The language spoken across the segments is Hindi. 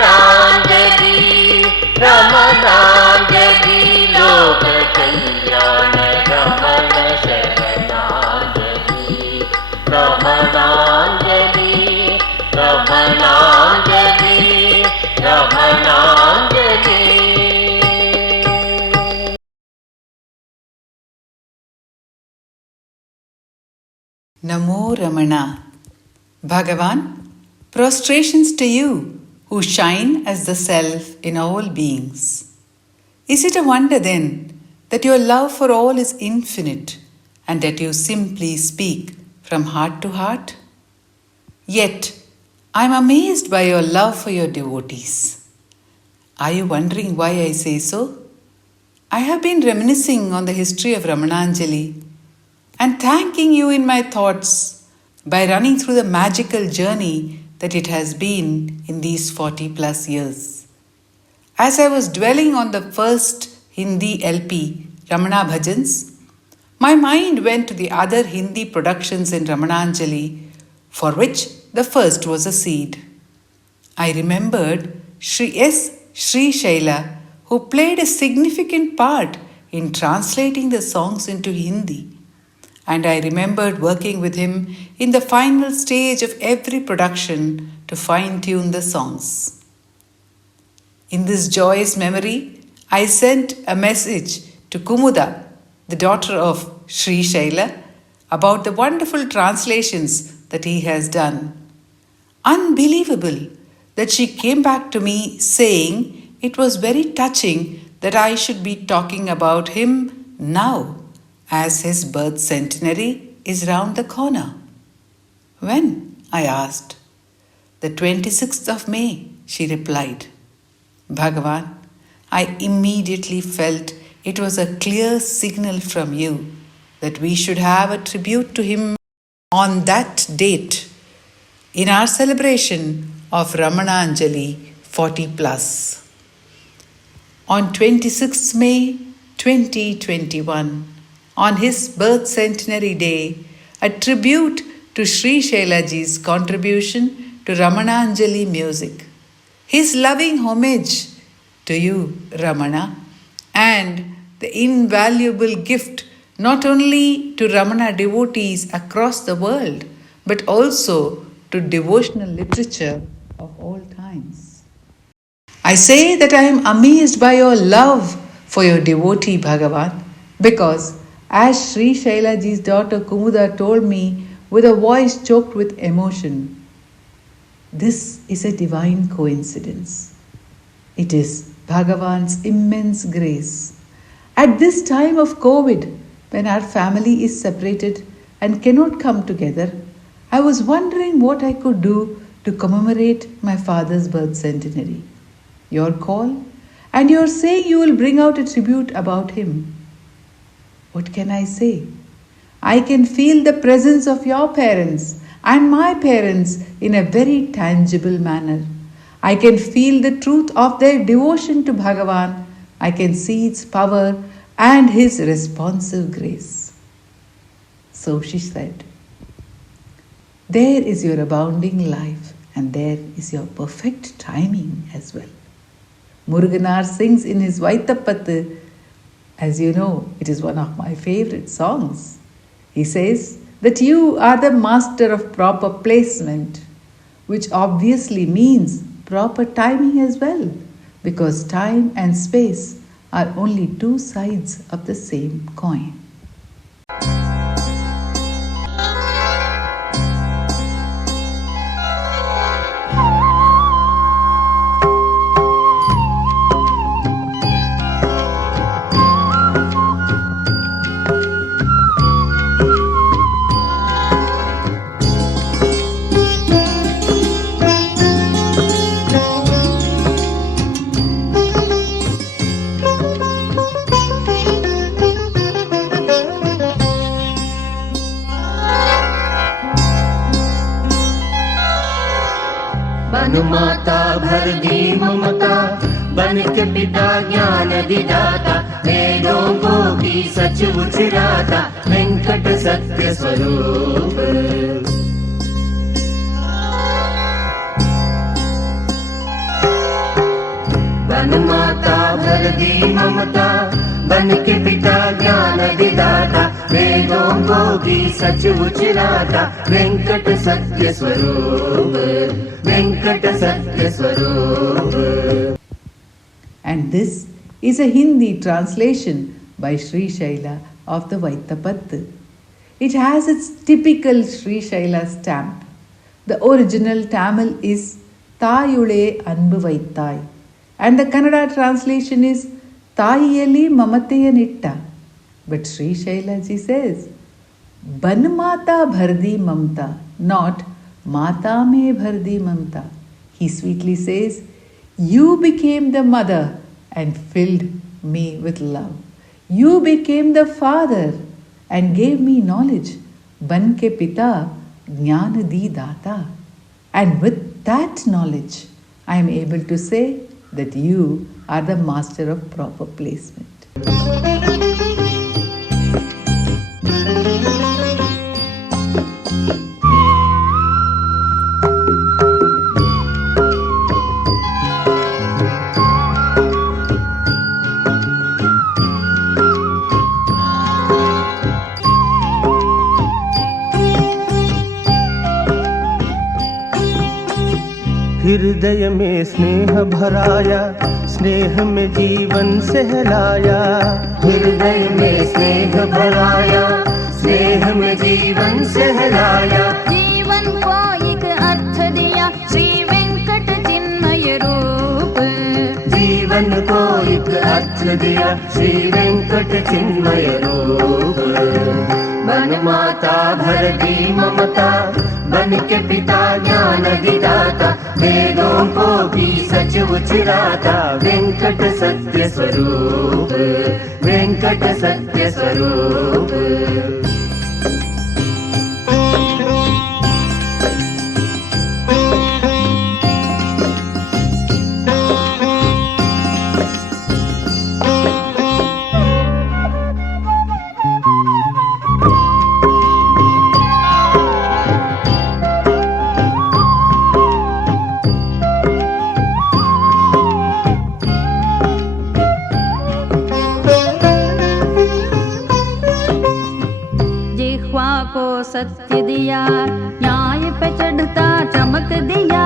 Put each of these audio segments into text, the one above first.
रमणांजलि रमणांजलि लोक कल्याण रमण शरणांजलि रमणांजलि रमणांजलि रमणांजलि। Namo Ramana. Bhagavan, prostrations to you who shine as the Self in all beings. Is it a wonder then that your love for all is infinite and that you simply speak from heart to heart? Yet, I am amazed by your love for your devotees. Are you wondering why I say so? I have been reminiscing on the history of Ramananjali and thanking you in my thoughts by running through the magical journey that it has been in these 40 plus years. As I was dwelling on the first Hindi LP, Ramana Bhajans, my mind went to the other Hindi productions in Ramananjali, for which the first was a seed. I remembered Sri S. Sri Shaila, who played a significant part in translating the songs into Hindi. And I remembered working with him in the final stage of every production to fine-tune the songs. In this joyous memory, I sent a message to Kumuda, the daughter of Sri Shaila, about the wonderful translations that he has done. Unbelievable that she came back to me saying it was very touching that I should be talking about him now, as his birth centenary is round the corner. When? I asked. The 26th of May, she replied. Bhagavan, I immediately felt it was a clear signal from you that we should have a tribute to him on that date in our celebration of Ramananjali 40 plus. On 26th May 2021, on his birth centenary day, a tribute to Sri Shailaji's contribution to Ramananjali music, his loving homage to you, Ramana, and the invaluable gift not only to Ramana devotees across the world, but also to devotional literature of all times. I say that I am amazed by your love for your devotee, Bhagavan, because as Sri Shailaji's daughter Kumuda told me with a voice choked with emotion, this is a divine coincidence. It is Bhagavan's immense grace. At this time of COVID, when our family is separated and cannot come together, I was wondering what I could do to commemorate my father's birth centenary. Your call, and you're saying you will bring out a tribute about him. What can I say? I can feel the presence of your parents and my parents in a very tangible manner. I can feel the truth of their devotion to Bhagavan. I can see its power and his responsive grace. So she said, there is your abounding life and there is your perfect timing as well. Muruganar sings in his Vaitapattu. As you know, it is one of my favorite songs. He says that you are the master of proper placement, which obviously means proper timing as well, because time and space are only two sides of the same coin. बन माता भर दी ममता, बन के पिता ज्ञान विदाता, वेदों को भी सच उचराता, वेंकट सत्य स्वरूप। बन माता भर दी ममता, बन के पिता ज्ञान विदाता, वेदों को भी सच उचराता, वेंकट सत्य स्वरूप, वेंकट सत्य स्वरूप। And this is a Hindi translation by Sri Shaila of the Vaitapadda. It has its typical Sri Shaila stamp. The original Tamil is Tayule Anbu Vaittai, and the Kannada translation is Tayiyali Mamateya Nitta. But Sri Shaila ji says, Ban Mata Bhardi Mamta, not Mata Me Bhardi Mamta. He sweetly says, you became the mother and filled me with love. You became the father and gave me knowledge. Ban ke pita jnana di data. And with that knowledge, I am able to say that you are the master of proper placement. हृदय में स्नेह भराया, स्नेह में जीवन सहलाया, हृदय में स्नेह भराया, स्नेह में जीवन सहलाया, जीवन को एक अर्थ दिया श्री वेंकट चिन्मय रूप। जीवन को एक अर्थ दिया श्री वेंकट चिन्मय रूप। बन माता भर दी ममता, बन के पिता ज्ञान विदाता, वेदों को भी सच उचराता, वेंकट सत्य स्वरूप, वेंकट सत्य स्वरूप। सत्य दिया, न्याय पे चढ़ता चमक दिया।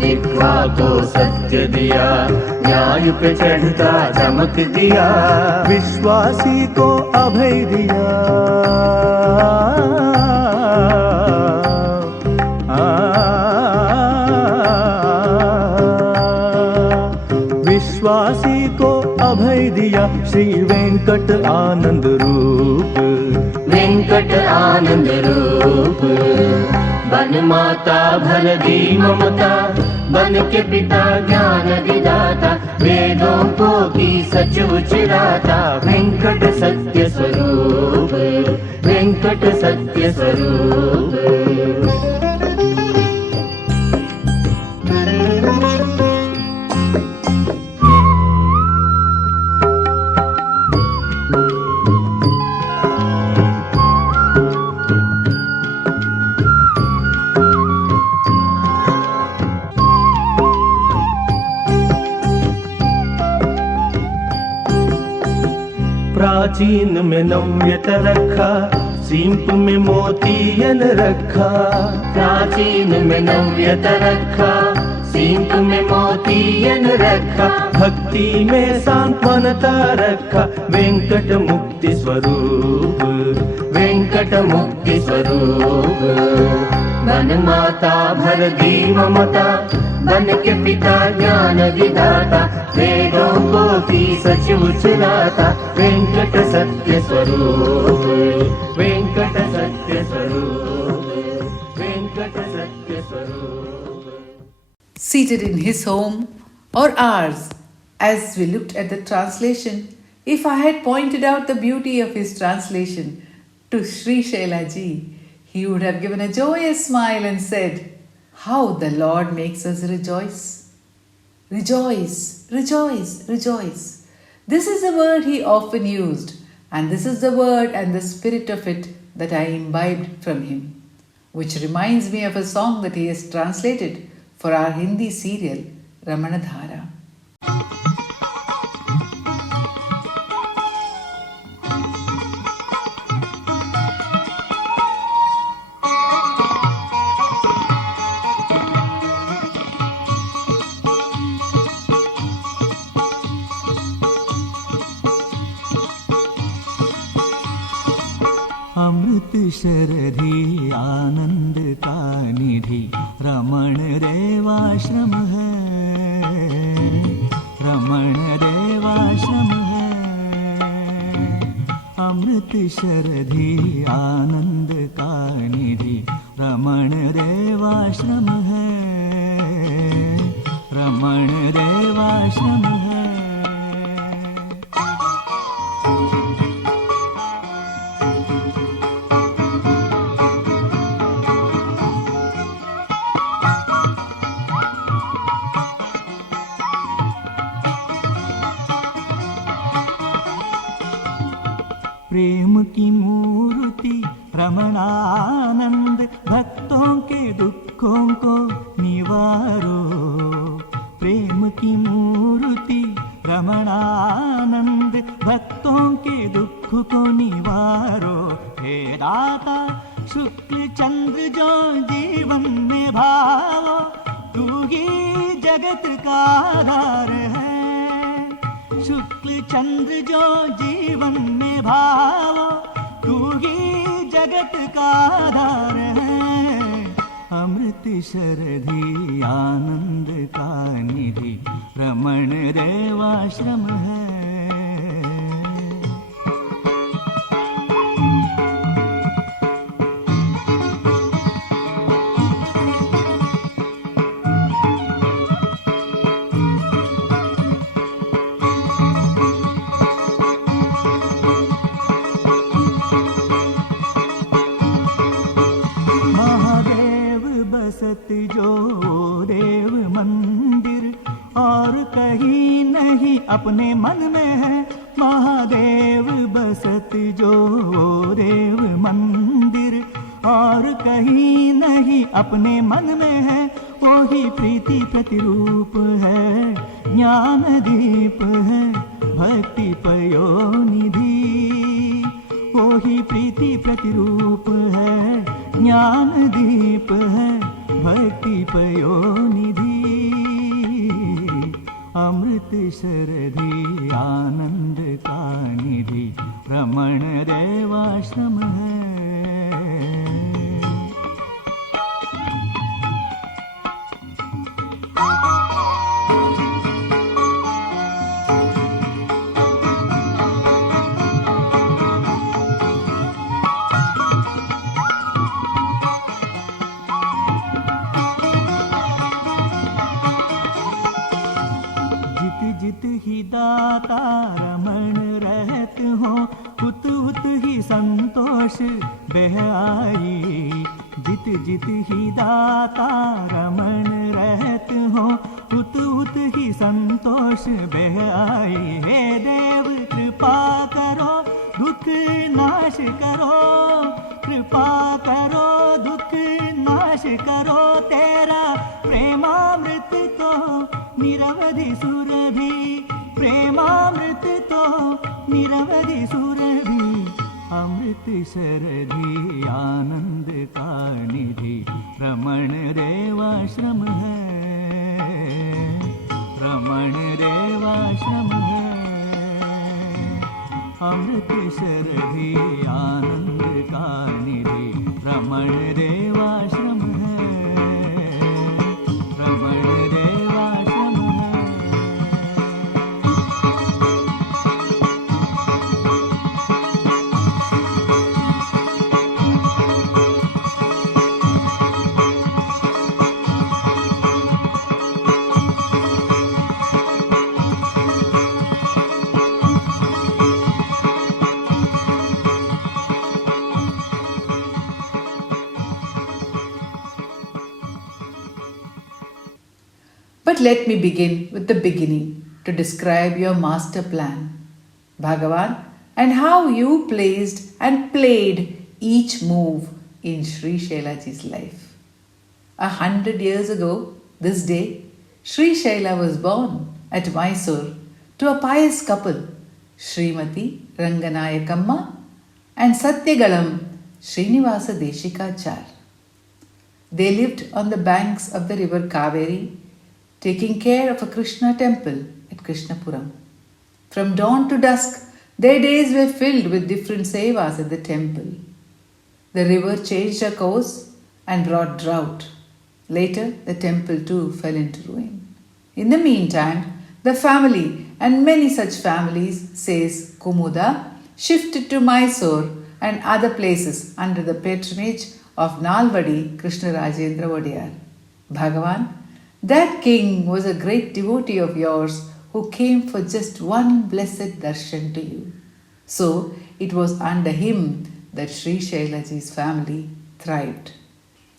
जिह्वा को सत्य दिया, न्याय पे चढ़ता चमक दिया। विश्वासी को अभय दिया, विश्वासी को अभय दिया। श्री वेंकट आनंद रूप, वेंकट आनंद रूप। बन माता भर दी ममता, बन के पिता ज्ञान विदाता, वेदों को भी सच उचराता, वेंकट सत्य स्वरूप, वेंकट सत्य स्वरूप। प्राचीन में नम्यता रखा, सींप में मोतियन रखा। प्राचीन में नव्यता रखा, सींप में मोतियन रखा। भक्ति में सांत्वनता रखा, वेंकट मुक्ति स्वरूप, वेंकट मुक्ति स्वरूप। बन माता भर दी ममता, बन के पिता ज्ञान विदाता, वेदों को भी सच उचराता, वेंकट सत्य स्वरूप, वेंकट सत्य स्वरूप, वेंकट सत्य स्वरूप। Seated in his home or ours, as we looked at the translation, if I had pointed out the beauty of his translation to Sri Shaila ji, he would have given a joyous smile and said, how the Lord makes us rejoice. Rejoice, rejoice, rejoice. This is the word he often used, and this is the word and the spirit of it that I imbibed from him, which reminds me of a song that he has translated for our Hindi serial, Ramanadhara. अमृत शरधि आनंद का निधि रमण देवाश्रम है, रमण देवाश्रम है। अमृत शरधि आनंद का निधि रमण देवाश्रम है, रमण देवाश्रम है। प्रेम की मूर्ति रमणानंद भक्तों के दुखों को निवारो। प्रेम की मूर्ति रमणानंद भक्तों के दुख को निवारो। हे दाता शुक्ल चंद्र जो जीवन में भावो, तू ही जगत का आधार है। शुक्ल चंद्र जो जीवन में भावो, तू ही जगत का आधार है। अमृत शरधि आनंद का निधि रमण देवाश्रम है। बसत जो देव मंदिर और कहीं नहीं अपने मन में है। महादेव बसत जो देव मंदिर और कहीं नहीं अपने मन में है। वही प्रीति प्रतिरूप है, ज्ञान दीप है, भक्ति पयोनिधि। वही प्रीति प्रतिरूप है, ज्ञान दीप है, भक्ति पयोनिधि। अमृत शरधि आनंद का निधि रमण देवाश्रम है। जित ही दाता रमण रहत हो, उत उत ही संतोष बह आई। जित जित ही दाता रमण रहत हो, उत उत ही संतोष बह आई। हे देव कृपा करो, दुख नाश करो। कृपा करो, दुख नाश करो। तेरा प्रेमामृत तो निरवधि सुरभि, प्रेमामृत तो निरवधि सुरभि। अमृत शरधि आनंद का निधि रमण देवाश्रम है, रमण देवाश्रम है। अमृत शरधि आनंद का निधि रमण देवाश्रम है, रमण देवाश्रम है। But let me begin with the beginning to describe your master plan, Bhagavan, and how you placed and played each move in Sri Shailaji's life. 100 years ago, this day, Sri Shaila was born at Mysore to a pious couple, Srimati Ranganayakamma and Satyagalam Srinivasa Deshikachar. They lived on the banks of the river Kaveri, taking care of a Krishna temple at Krishnapuram. From dawn to dusk, their days were filled with different sevas at the temple. The river changed her course and brought drought. Later, the temple too fell into ruin. In the meantime, the family and many such families, says Kumuda, shifted to Mysore and other places under the patronage of Nalvadi Krishnarajendra Wadiyar. Bhagavan, that king was a great devotee of yours who came for just one blessed darshan to you. So it was under him that Sri Shailaji's family thrived.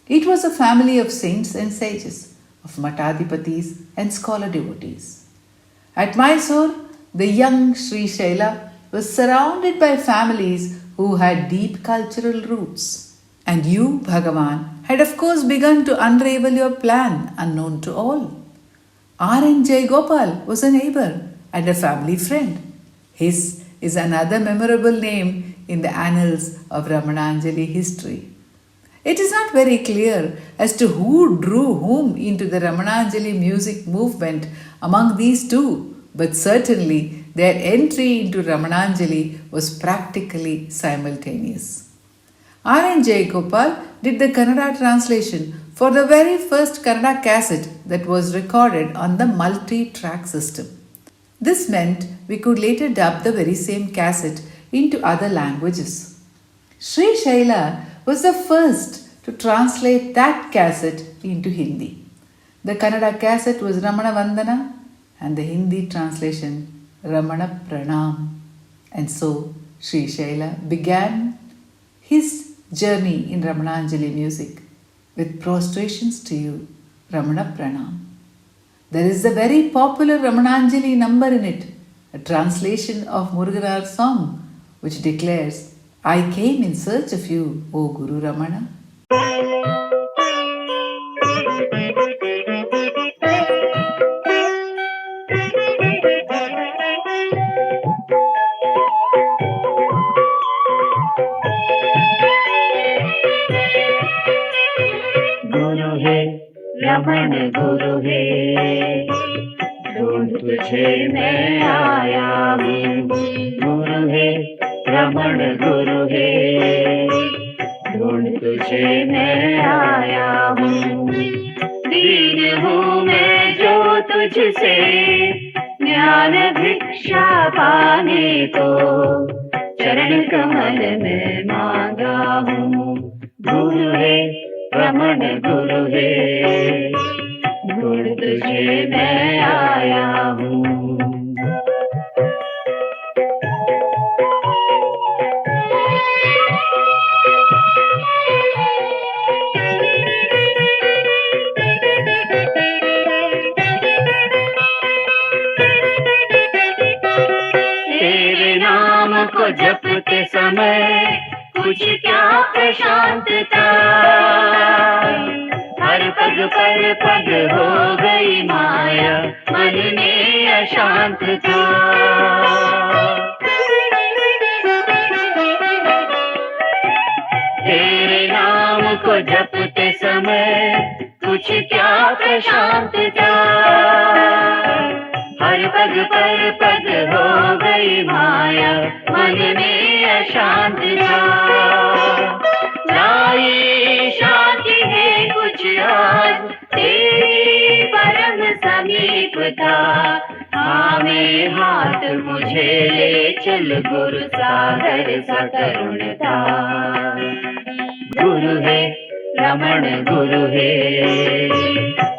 It was a family of saints and sages, of matadipatis and scholar devotees. At Mysore, the young Sri Shaila was surrounded by families who had deep cultural roots. And you, Bhagavan, had of course begun to unravel your plan unknown to all. R.N. Jay Gopal was a neighbor and a family friend. His is another memorable name in the annals of Ramananjali history. It is not very clear as to who drew whom into the Ramananjali music movement among these two, but certainly their entry into Ramananjali was practically simultaneous. R.N. Jay Gopal did the Kannada translation for the very first Kannada cassette that was recorded on the multi-track system. This meant we could later dub the very same cassette into other languages. Sri Shaila was the first to translate that cassette into Hindi. The Kannada cassette was Ramana Vandana and the Hindi translation Ramana Pranam. And so Sri Shaila began his journey in Ramananjali music with prostrations to you, Ramana Pranam. There is a very popular Ramananjali number in it, a translation of Muruganar's song, which declares, I came in search of you, O Guru Ramana. गुरु है रमन गुरु है ढूंढ तुझे मैं आया हूँ गुरु है रमन गुरु है ढूंढ तुझे मैं आया हूँ दीन हूँ मैं जो तुझसे ज्ञान भिक्षा पाने को चरण कमल में मांगा हूँ गुरु है रमन गुरु है ढूंढ तुझे मैं आया हूँ तेरे नाम को जपते समय कुछ क्या प्रशांतता हर पग पर पग हो गई माया मन में अशांत था तेरे नाम को जपते समय कुछ क्या प्रशांत था हर पग पर पग हो गई माया मन में अशांत था लाई शांति है कुछ आज तेरी परम समीपता थामे हाथ मुझे ले चल गुरु सागर सा करुणता गुरु है रमण गुरु है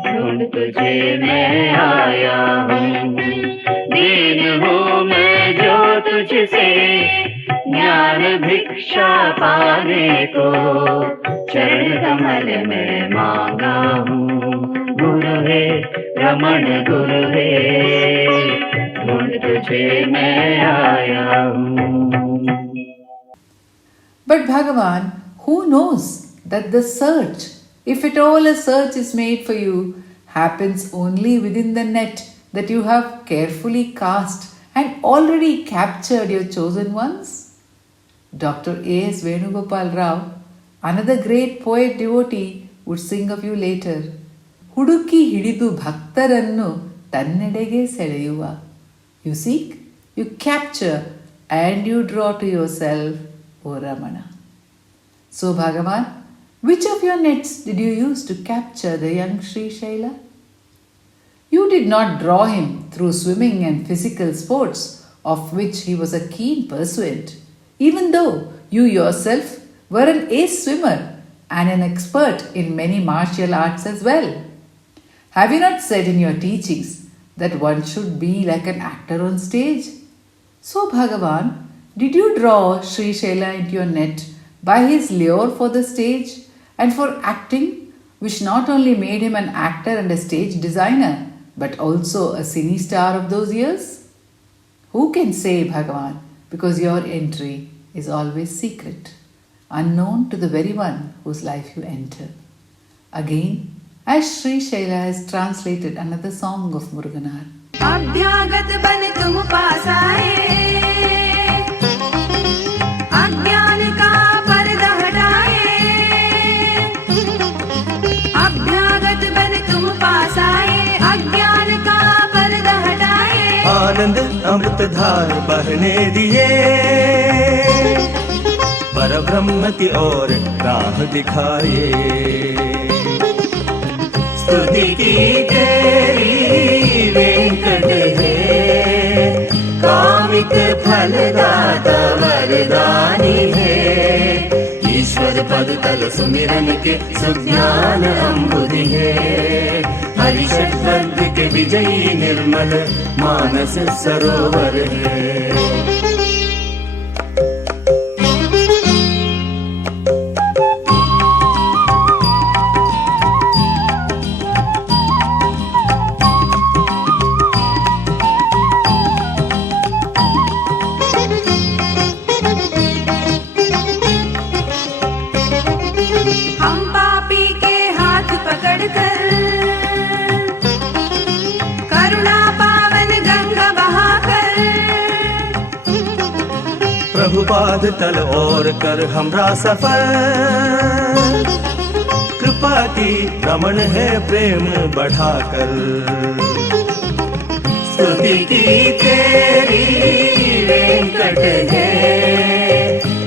ढूंढ तुझे मैं आया हूँ दीन हूँ मैं जो तुझसे ज्ञान भिक्षा पाने को चरण कमल में मांगा हूँ गुरु है रमण गुरुवे ढूंढ तुझे मैं आया हूँ। But Bhagavan, who knows that the search, if at all a search is made for you, happens only within the net that you have carefully cast and already captured your chosen ones? Dr. A.S. Venugopal Rao, another great poet devotee, would sing of you later. Huduki hididu bhaktarannu tannedege seಳೆಯುವ. You seek, you capture, and you draw to yourself, O Ramana. So Bhagavan, which of your nets did you use to capture the young Sri Shaila? You did not draw him through swimming and physical sports, of which he was a keen pursuant, even though you yourself were an ace swimmer and an expert in many martial arts as well. Have you not said in your teachings that one should be like an actor on stage? So Bhagavan, did you draw Sri Shaila into your net by his lure for the stage and for acting, which not only made him an actor and a stage designer, but also a cine star of those years? Who can say, Bhagavan, because your entry is always secret, unknown to the very one whose life you enter. Again, as Sri Shaila has translated another song of Muruganar. अभ्यागत बन तुम पास आए, अज्ञान का पर्दा हटाए, अभ्यागत बन तुम पास आए, अज्ञान का पर्दा हटाए, आनंद अमृत धार बहने दिए, पर ब्रह्म की ओर राह दिखाए। स्तुति की तेरी वेंकट है, कामिक फलदाता वरदानी है। ईश्वर पद तल सुमिरन के सुज्ञान अम्बुधि है, हरिषट वर्ग के विजयी निर्मल मानस सरोवर है। हम पापी के हाथ पकड़कर करुणा पावन गंगा बहाकर, प्रभुपाद तल और कर हमरा सफर, कृपा की रमण है प्रेम बढ़ाकर। स्तुति की तेरी वेंकट है,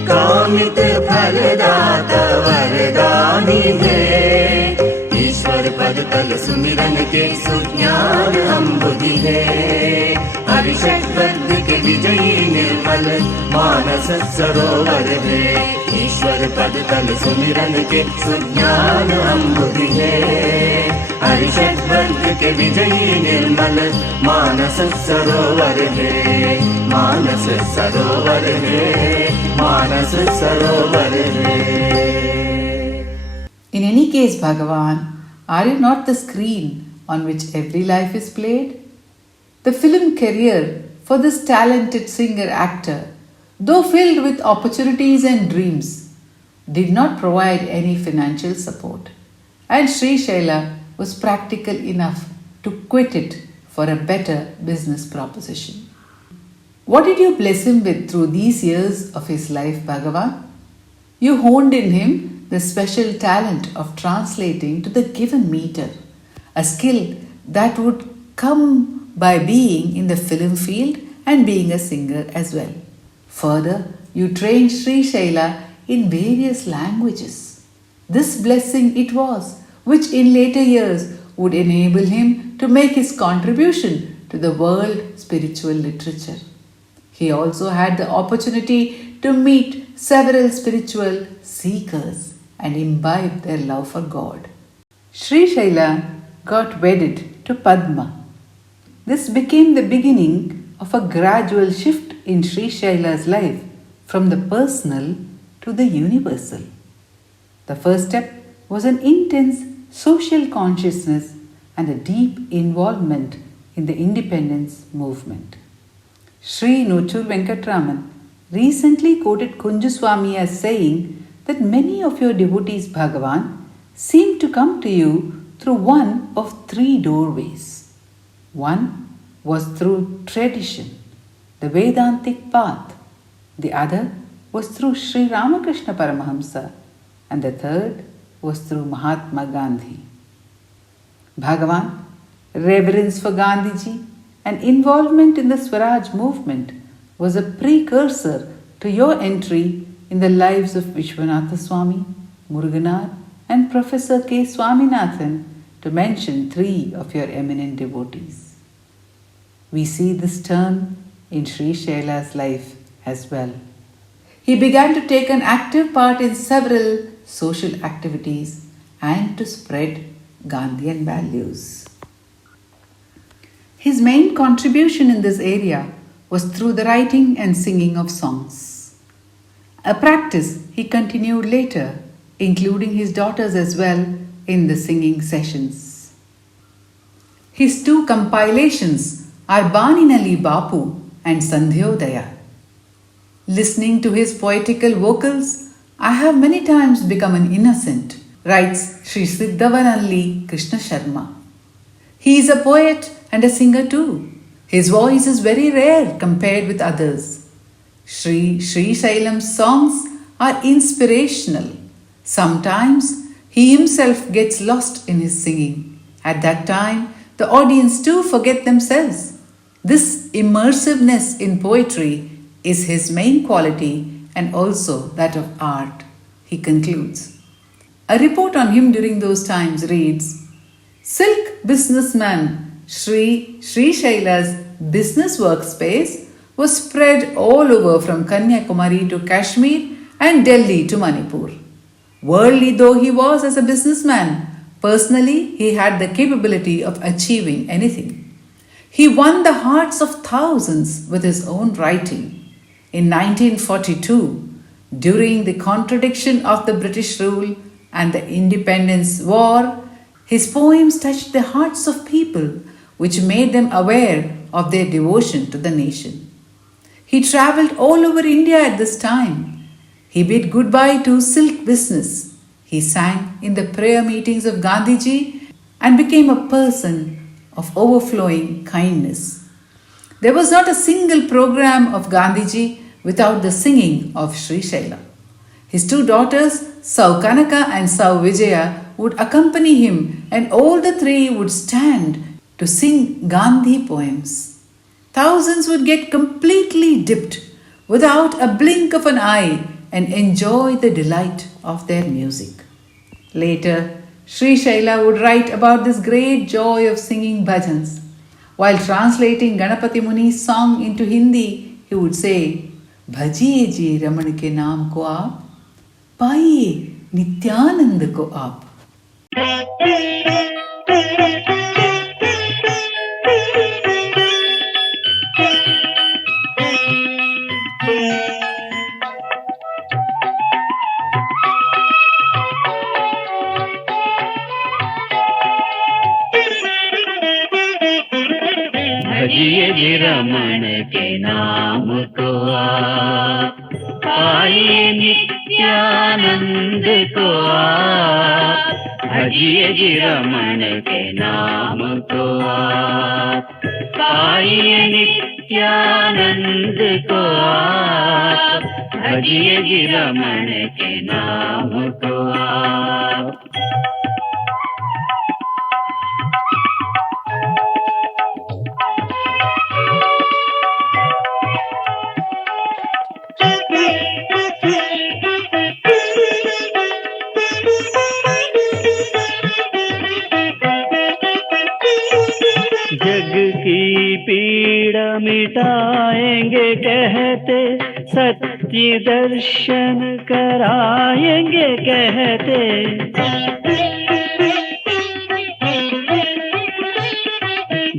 कामित फलदाता वरदानी है। ईश्वर पद तल सुमिरन के सुज्ञान अम्बुधि है, हरिषट वर्ग के विजयी निर्मल मानस सरोवर है। ईश्वर पद तल सुमिरन के सुज्ञान अम्बुधि है, हरिषट वर्ग के विजयी निर्मल मानस सरोवर है। मानस सरोवर है, मानस सरोवर है। In any case, Bhagavan, are you not the screen on which every life is played? The film career for this talented singer-actor, though filled with opportunities and dreams, did not provide any financial support, and Sri Shaila was practical enough to quit it for a better business proposition. What did you bless him with through these years of his life, Bhagavan? You honed in him the special talent of translating to the given meter, a skill that would come by being in the film field and being a singer as well. Further, you trained Sri Shaila in various languages. This blessing it was which in later years would enable him to make his contribution to the world spiritual literature. He also had the opportunity to meet several spiritual seekers and imbibe their love for God. Sri Shaila got wedded to Padma. This became the beginning of a gradual shift in Sri Shaila's life from the personal to the universal. The first step was an intense social consciousness and a deep involvement in the independence movement. Sri Nochur Venkatraman recently quoted Kunjuswami as saying that many of your devotees, Bhagavan, seem to come to you through one of three doorways. One was through tradition, the Vedantic path. The other was through Sri Ramakrishna Paramahamsa, and the third was through Mahatma Gandhi. Bhagavan, reverence for Gandhiji and involvement in the Swaraj movement was a precursor to your entry in the lives of Vishwanatha Swami, Muruganar, and Professor K. Swaminathan, to mention three of your eminent devotees. We see this turn in Sri Shaila's life as well. He began to take an active part in several social activities and to spread Gandhian values. His main contribution in this area was through the writing and singing of songs, a practice he continued later, including his daughters as well in the singing sessions. His two compilations are Baninali Bapu and Sandhyodaya. Listening to his poetical vocals, I have many times become an innocent, writes Sri Siddhavanalli Krishna Sharma. He is a poet and a singer too. His voice is very rare compared with others. Sri Shailam's songs are inspirational. Sometimes he himself gets lost in his singing. At that time, the audience too forget themselves. This immersiveness in poetry is his main quality and also that of art, he concludes. A report on him during those times reads, Silk businessman Sri Shaila's business workspace was spread all over from Kanyakumari to Kashmir and Delhi to Manipur. Worldly though he was as a businessman, personally he had the capability of achieving anything. He won the hearts of thousands with his own writing. In 1942, during the contradiction of the British rule and the Independence War, his poems touched the hearts of people, which made them aware of their devotion to the nation. He travelled all over India at this time. He bid goodbye to silk business. He sang in the prayer meetings of Gandhiji and became a person of overflowing kindness. There was not a single program of Gandhiji without the singing of Sri Shaila. His two daughters, Sau Kanaka and Sau Vijaya, would accompany him, and all the three would stand to sing Gandhi poems. Thousands would get completely dipped without a blink of an eye and enjoy the delight of their music. Later, Sri Shaila would write about this great joy of singing bhajans. While translating Ganapati Muni's song into Hindi, he would say, Bhajiye ji Raman ke naam ko aap, paiye Nityanand ko aap. भजिए जी रमण के नाम को आप, पाइए नित्यानंद को आप। भजिए जी रमण के नाम को आप, पाइए नित्यानंद को आप। भजिए जी रमण के नाम को आप। जग की पीड़ा मिटाएंगे कहते, सत्य दर्शन कराएंगे कहते।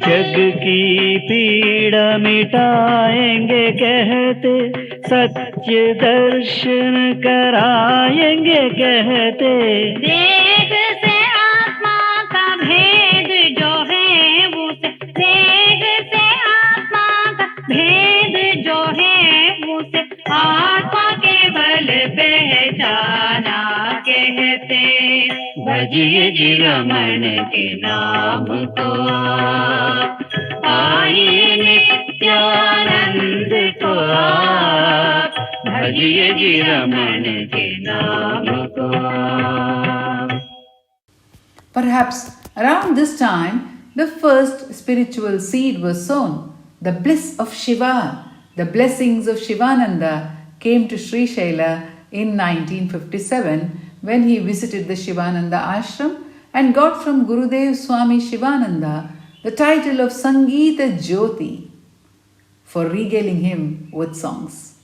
जग की पीड़ा मिटाएंगे कहते, सत्य दर्शन कराएंगे कहते। देह से आत्मा का भेद जो क्या कहते, भजिए जी रमण के नाम को आप, आइए नित्यानंद को आप, भजिए जी रमण के नाम को आप। Perhaps around this time, the first spiritual seed was sown. The bliss of Shiva, the blessings of Shivananda came to Sri Shaila in 1957 when he visited the Shivananda ashram and got from Gurudev Swami Shivananda the title of Sangeeta Jyoti for regaling him with songs.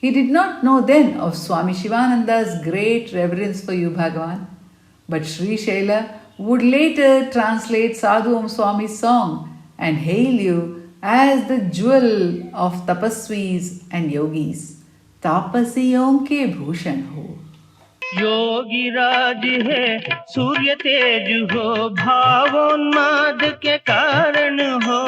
He did not know then of Swami Shivananda's great reverence for you, Bhagavan, but Sri Shaila would later translate Sadhu Om Swami's song and hail you as the jewel of tapasvis and yogis. तापसियों के भूषण हो। योगी राज है सूर्य तेज हो, भावोन्माद के कारण हो।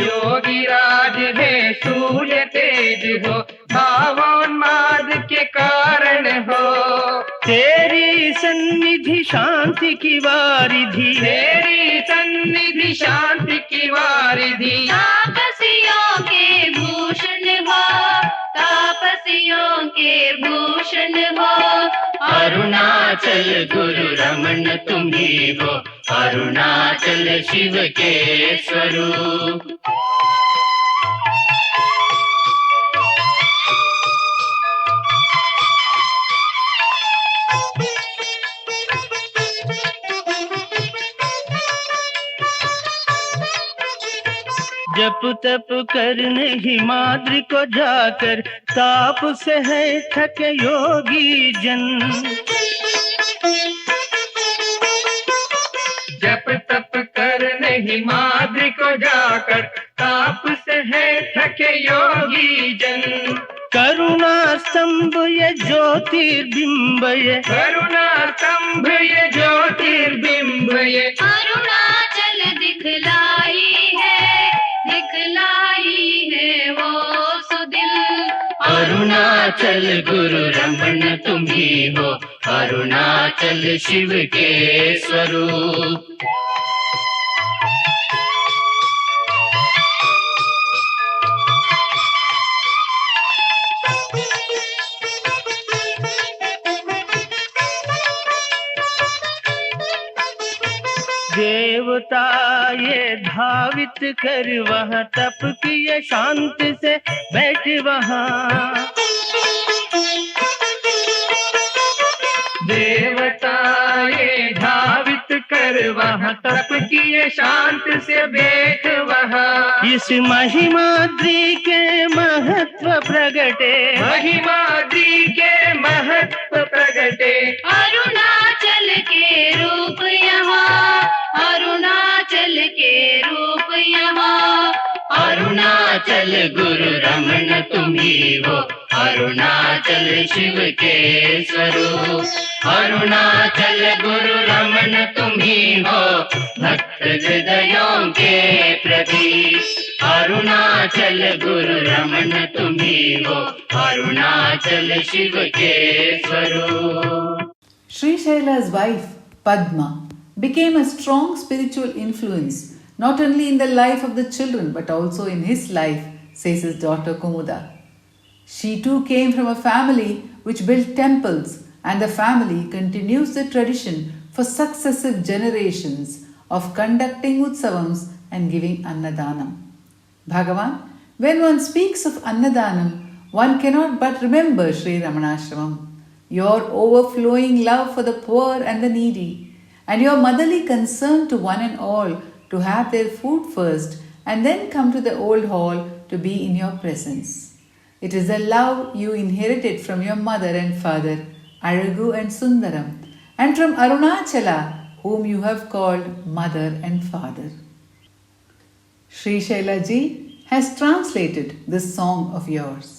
योगी राज है सूर्य तेज हो, भावोन्माद के कारण हो। तेरी सन्निधि शांति की वारिधि, तेरी सन्निधि शांति की वारिधि। तापसियों के भूषण हो, तापसियों के भूषण हो। अरुणाचल गुरु रमण तुम्ही हो, अरुणाचल शिव के स्वरूप। जप तप करने हिमाद्रि को जाकर, ताप से है थके योगी जन। जप तप करने हिमाद्रि को जाकर, ताप से है थके योगी जन। करुणा स्तंभ ये ज्योतिर्बिंब ये, करुणा स्तंभ ये ज्योतिर्बिंब ये। अरुणाचल दिखलाई है, दिखलाई है वो सुदिल। अरुणाचल गुरु रमण तुम्ही हो, अरुणाचल शिव के स्वरूप। देवता ये धावित कर वहाँ, तप किए शांति से बैठ वहाँ। देवता ये धावित कर वहाँ, तप किए शांति से बैठ वहाँ। इस महिमाद्री के महत्व प्रगटे, महिमाद्री के महत्व प्रगटे। अरुणाचल के रूप यहाँ, अरुणाचल के रूप यहाँ। अरुणाचल गुरु रमण तुम्ही हो, अरुणाचल शिव के स्वरूप। अरुणाचल गुरु रमण तुम्ही हो, भक्त हृदयों के प्रतीक। अरुणाचल गुरु रमण तुम्ही हो, अरुणाचल शिव के स्वरूप। Sri Shaila's wife, Padma, became a strong spiritual influence not only in the life of the children but also in his life, says his daughter Kumuda. She too came from a family which built temples, and the family continues the tradition for successive generations of conducting utsavams and giving annadanam. Bhagavan, when one speaks of annadanam, one cannot but remember Sri Ramanashramam, your overflowing love for the poor and the needy, and your motherly concern to one and all to have their food first and then come to the old hall to be in your presence. It is the love you inherited from your mother and father, Aragu and Sundaram, and from Arunachala, whom you have called mother and father. Sri Shaila ji has translated this song of yours.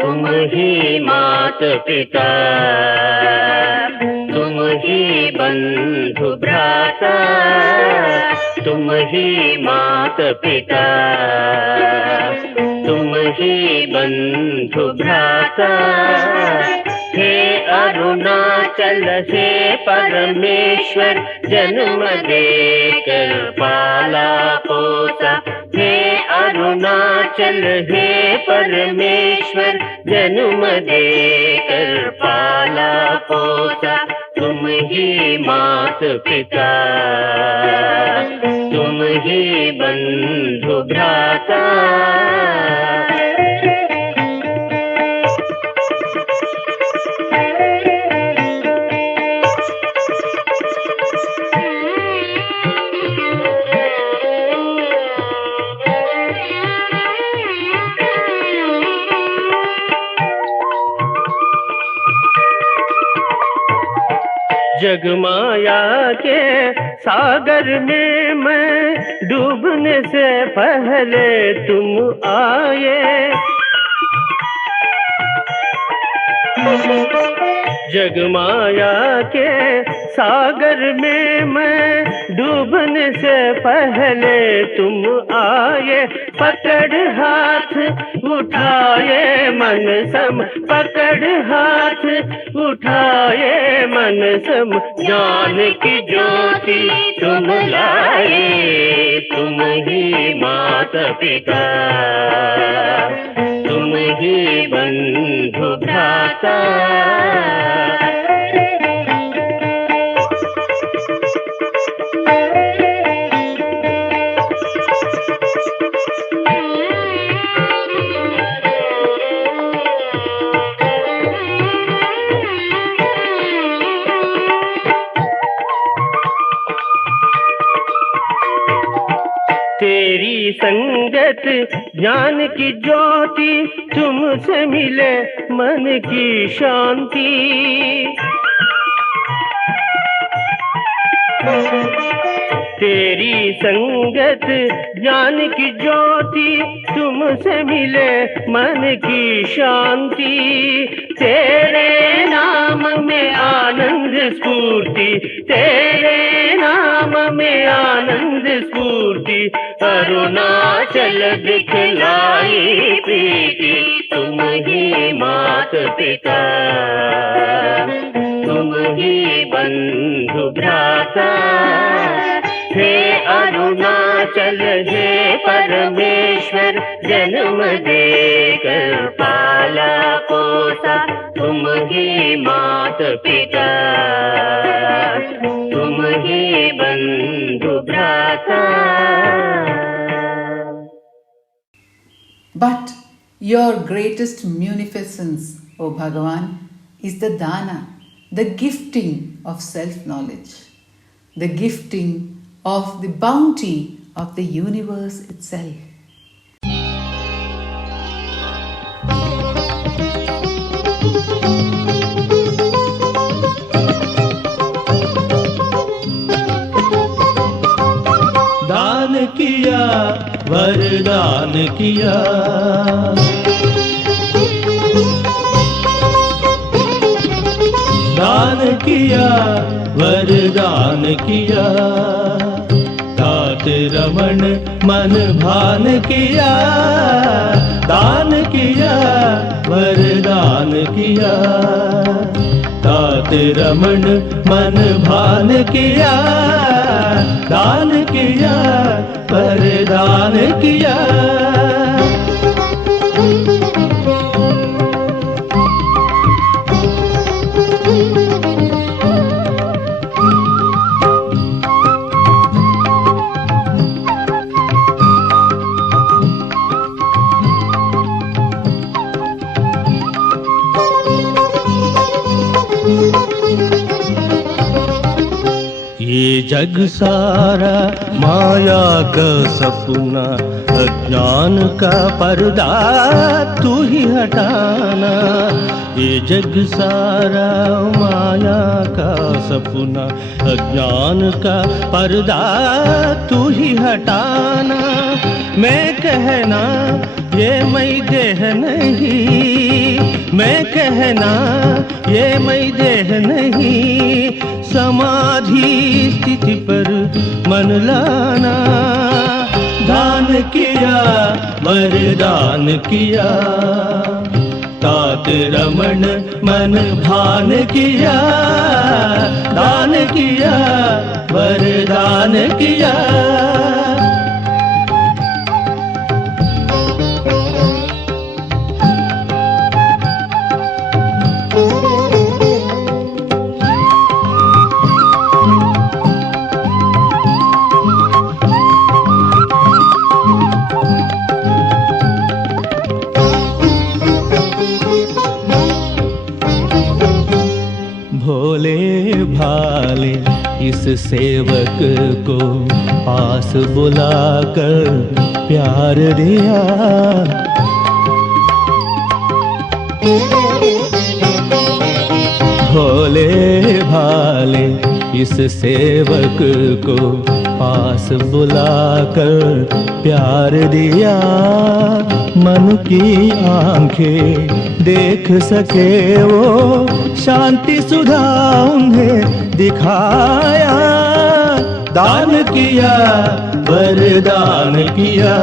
तुम ही मात पिता, तुम ही बंधु भ्राता, तुम ही मात पिता, तुम ही बंधु भ्राता। हे अरुणाचल हे परमेश्वर, जन्म देकर पाला पोसा। हे अरुणाचल हे परमेश्वर, जन्म देकर पाला पोसा। तुम ही मात पिता, तुम ही बंधु भ्राता। जगमाया के सागर में मैं डूबने से पहले तुम आए। जगमाया के सागर में मैं डूबने से पहले तुम आए। पकड़ हाथ उठाए मन सम, पकड़ हाथ उठाए मन सम। ज्ञान की ज्योति तुम लाए, तुम ही माता पिता, तुम ही बंधु भ्राता। तेरी संगत ज्ञान की ज्योति, तुमसे मिले मन की शांति। तेरी संगत ज्ञान की ज्योति, तुमसे मिले मन की शांति। तेरे नाम में आनंद स्फूर्ति, तेरे नाम में आनंद स्फूर्ति। अरुणाचल दिखलाई प्रीति, तुम ही मात पिता, तुम ही बंधु भ्राता। हे अरुणाचल हे परमेश्वर, जन्म देकर पाला पोसा। तुम ही मात पिता, तुम ही बंधु भ्राता। But your greatest munificence, O Bhagavan, is the dana, the gifting of self-knowledge, the gifting of the bounty of the universe itself. दान किया वरदान किया, दान किया वरदान किया। तात रमण मन भान किया, दान किया वरदान किया। तात रमण मन भान किया, दान किया वरदान किया। ये जग सारा माया का सपना, अज्ञान का पर्दा तू ही हटाना। ये जग सारा माया का सपना, अज्ञान का पर्दा तू ही हटाना। मैं कहना ये मैं देह नहीं, मैं कहना ये मैं देह नहीं, समाधि स्थिति पर मन लाना। दान किया वरदान किया, तात रमण मन भान किया, दान किया वरदान किया। भोले भाले इस सेवक को पास बुलाकर प्यार दिया। भोले भाले इस सेवक को पास बुलाकर प्यार दिया। मन की आंखें देख सके वो शांति सुधा उन्हें दिखाया। दान किया वरदान किया,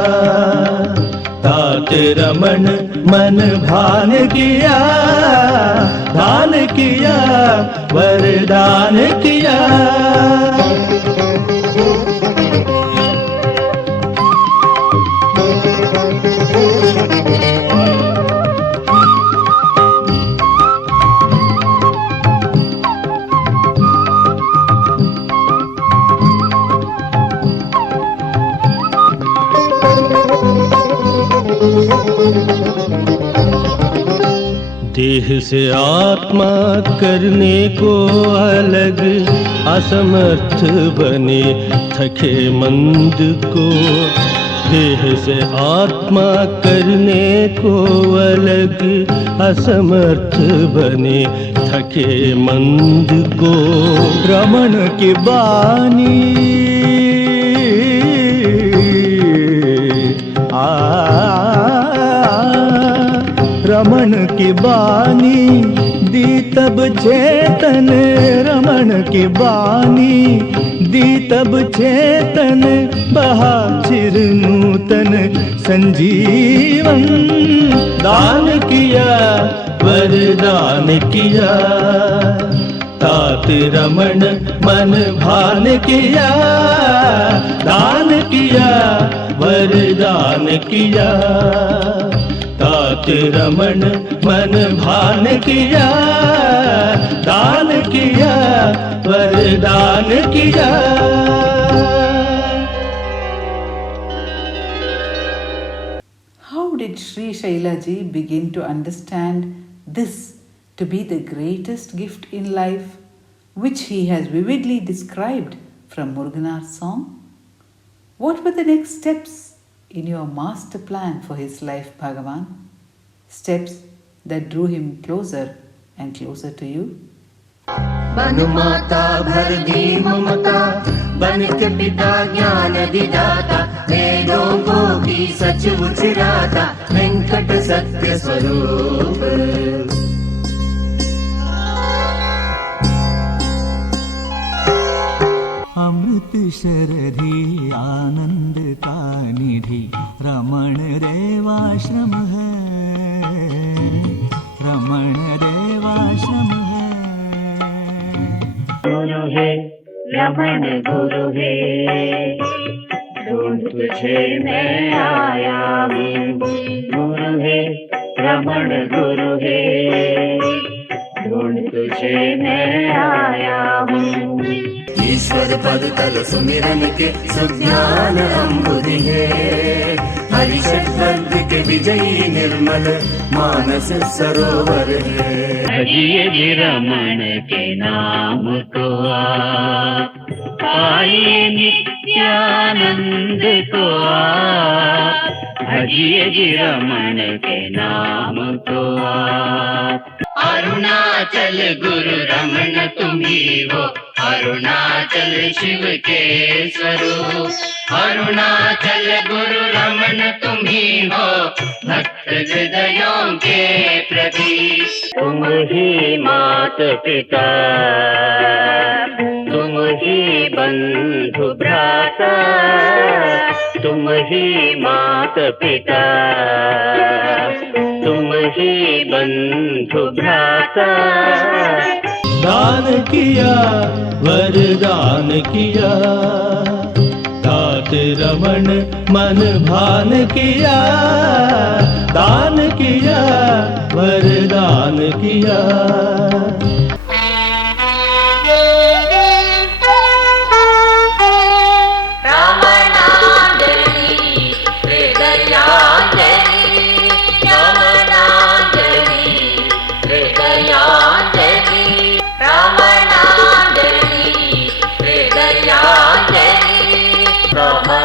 तात रमण मन भान किया, दान किया वरदान किया। देह से आत्मा करने को अलग, असमर्थ बने थके मंद को। देह से आत्मा करने को अलग, असमर्थ बने थके मंद को। रमण की बानी रमण की बानी दी तब चेतन, रमण की बानी दी तब चेतन, बहा चिर नूतन संजीवन। दान किया वरदान किया, तात रमण मन भान किया। दान किया वरदान किया, तात रमण मन भान किया। दान किया वरदान किया। How did Sri Shailaji begin to understand this to be the greatest gift in life, which he has vividly described from Muruganar's song? What were the next steps in your master plan for his life, Bhagavan? Steps that drew him closer and closer to you? बन माता भर दी ममता, बन के पिता ज्ञान विदाता, वेदों को की सच उचराता, वेंकट सत्य स्वरूप। अमृत शरधि आनंद का निधि, रमण देवाश्रम है, रमण देवाश्रम है। गुरु है रमण गुरु है, ढूंढ तुझे मैं आया हूँ। गुरु है रमण गुरु है, ढूंढ तुझे मैं आया हूँ। ईश्वर पद तल सुमिरन के सुज्ञान अम्बुधि है, हरिषड्वर्ग के विजयी निर्मल मानस सरोवर है। भजिए रमण के नाम को आप, पाइए नित्यानंद को आप। भजिए रमण के नाम को आप। अरुणाचल गुरु रमण तुम्ही हो, अरुणाचल शिव के स्वरूप अरुणाचल गुरु रमन तुम ही हो भक्त हृदयों के प्रति तुम ही मात पिता तुम ही बंधु भ्राता तुम ही मात पिता तुम ही बंधु भ्राता दान किया वरदान किया तात रमण मन भान किया दान किया वरदान किया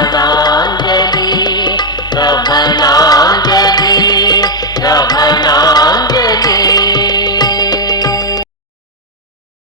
रमणांजलि रमणांजलि